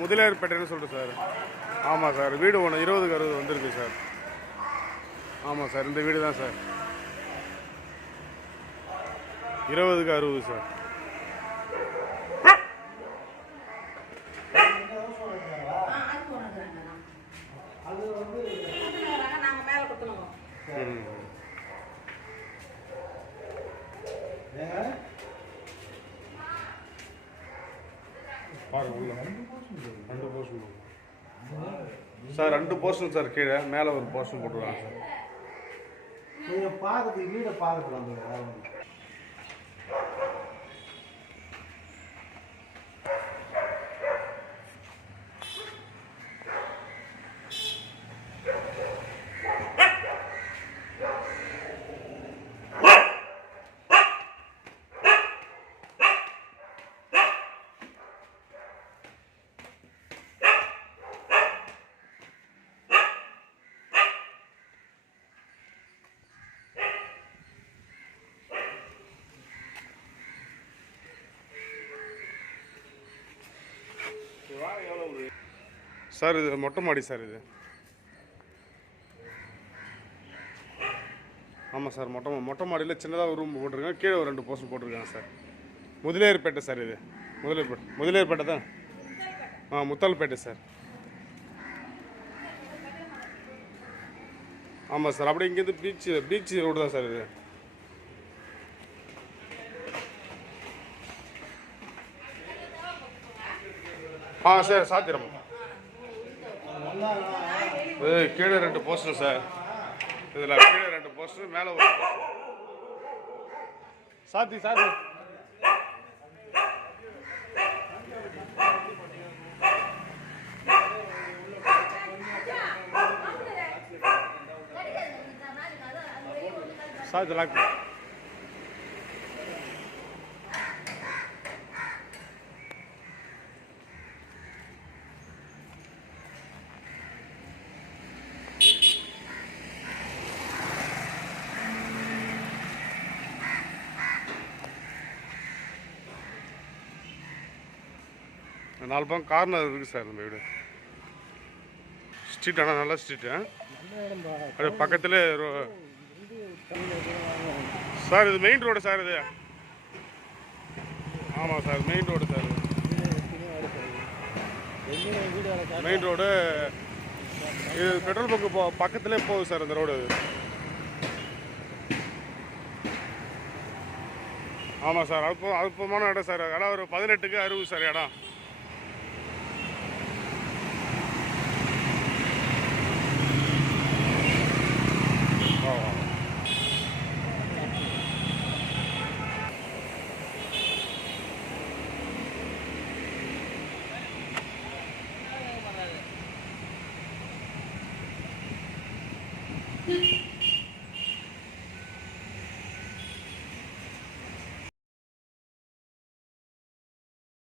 முதலியார்பேட்டைன்னு சொல்லிட்டு சார். ஆமாம் சார், வீடு ஒன்று 20க்கு 60 வந்திருக்கு சார். ஆமாம் சார், இந்த வீடு தான் சார். 20க்கு 60 சார். ரெண்டு போர்ஷன் சார், 2 போர்ஷன் சார். கீழே மேலே ஒரு போர்ஷன் போட்டுருவாங்க சார். நீங்கள் பார்க்கறது வீடை பார்க்கலாம். சார் இது மொட்டை மாடி சார். இது ஆமாம் சார், மொட்டை மாடியில் சின்னதாக ஒரு ரூம் போட்டிருக்கேன். கீழே ஒரு 2 போர்ஷன் போட்டிருக்காங்க சார். முதலியார்பேட்டை சார். இது முதலியார்பேட்டை தான். முத்தால்பேட்டை சார். ஆமாம் சார், அப்படியே இங்கேருந்து பீச் ரோடு தான் சார் இது. சார் சாத்திரம். கீழே 2 போஸ்டர் சார். இதில் கீழே 2 போஸ்டர், மேலே ஒரு சாத்தி சாத்தி. சாத்தி லாக். நாலு பக்கம் கார்னர் இருக்குது சார் நம்ம வீடு. ஸ்ட்ரீட் ஆனால் நல்ல ஸ்ட்ரீட்டு. அது பக்கத்தில் சார். இது மெயின் ரோடு சார். இது ஆமாம் sir, main road sir. Main road. இது பெட்ரோல் பங்கு பக்கத்துலேயே போகுது சார் அந்த ரோடு. ஆமாம் சார், அல்பமான இடம் சார். இடம் ஒரு 18க்கு 60 சார் இடம்.